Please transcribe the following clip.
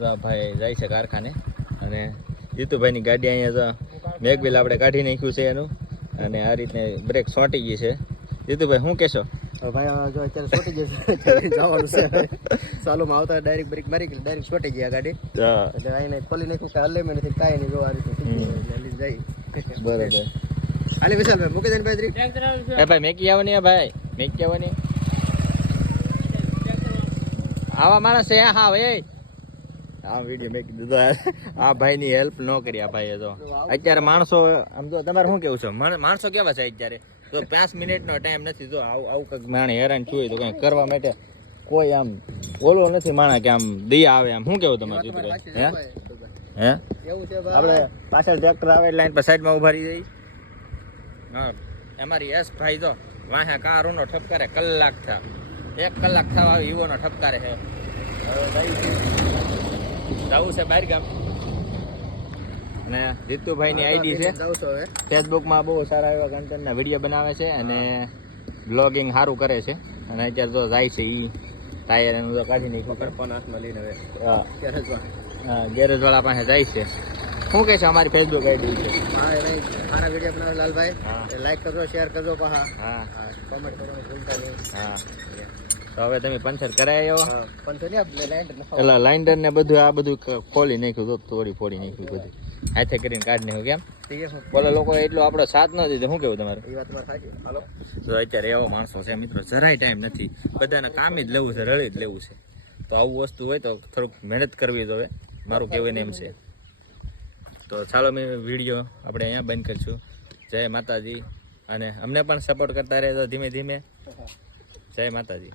ભાઈ જાય છે કારખાને. અને જીતુભાઈની ગાડી અહીંયા તો મેઘબિલ આપણે કાઢી નાખ્યું છે એનું. અને આ રીતને બ્રેક સોંટી ગઈ છે. જીતુભાઈ શું કહેશો? ભાઈ આ જો અત્યારે છોટી જવાનું છે. ચાલુમાં આવતા ડાયરેક્ટ બ્રેક મારી ગઈ ડાયરેક્ટ છોટી ગયા ગાડી. એટલે આઈને ખોલી નાખ્યું કે હલે મેં નથી કાંઈ નહીં જો રીતે જાય. બરાબર. હાલે વિશાલભાઈ મૂકી દે ભાઈ એ ભાઈ મેકી આવવાની ભાઈ. મેકી આવવાની. આવા માણસ છે હા ભાઈ. આ વીડિયો મેકી દીધો આ ભાઈની હેલ્પ ન કરી આ ભાઈએ તો. અત્યારે માણસો આમ તો તમારે શું કેવું છે? માણ- માણસો કેવા છે અત્યારે? તો પાંચ મિનિટનો ટાઈમ નથી જો આવું આવું કંઈક માણે હેરાન થયું તો કંઈ કરવા માટે કોઈ આમ ઓલો નથી માણા કે આમ દયા આવે આમ. શું કેવું તમારે જીતુભાઈ હે? હે? એવું છે આપણે પાછળ ટ્રેક્ટર આવે એટલે લાઈન પર સાઈડમાં ઊભા રહી જઈ હા. અમારી યસ ભાઈ તો વાહે કારોનો ઠપકારે કલાક થા. એક કલાક થવા ઈવોનો ઠપકારે છે. જવું છે બહાર ગામ. અને જીતુભાઈની આઈડી છે. ફેસબુકમાં બહુ સારા એવા કન્ટેન્ટના વીડિયો બનાવે છે અને બ્લોગિંગ સારું કરે છે. અને અત્યારે તો જાય છે ઈ ટાયર એનું તો કાઢી નાખ્યું. ફોન હાથમાં લઈને હવે. હા. ત્યારે ગેરેજ વાળા પાસે જાય છે. શું કહે છે અમારી ફેસબુક આઈડી છે હા ભાઈ સારા વીડિયો બનાવે લાલભાઈ. લાઈક કરજો શેર કરજો પાહા. હા. હા કોમેન્ટ કરવાનું ભૂલતા નહીં. હા. તો હવે તમે પંચર નખાવો. પેલા લાઇન્ડર ને બધું આ બધું ખોલી નાખ્યું તો તોડી ફોડી નાખ્યું બધું. હાથે કરીને કાઢ નાખ્યું કેમ? પેલા લોકો એટલો આપણો સાથ ન દીધો શું કેવું તમારે? એ વાત તમારે હાલો. તો અત્યારે એવો માણસો છે મિત્રો જરાય ટાઈમ નથી. બધાને કામ જ લેવું છે રળી જ લેવું છે. તો આવું વસ્તુ હોય તો થોડુંક મહેનત કરવી જોવે મારું કહેવું એમ છે. તો ચાલો મેં વીડિયો આપણે અહીંયા બંધ કરીશું. જય માતાજી. અને અમને પણ સપોર્ટ કરતા રહેજો ધીમે ધીમે. જય માતાજી.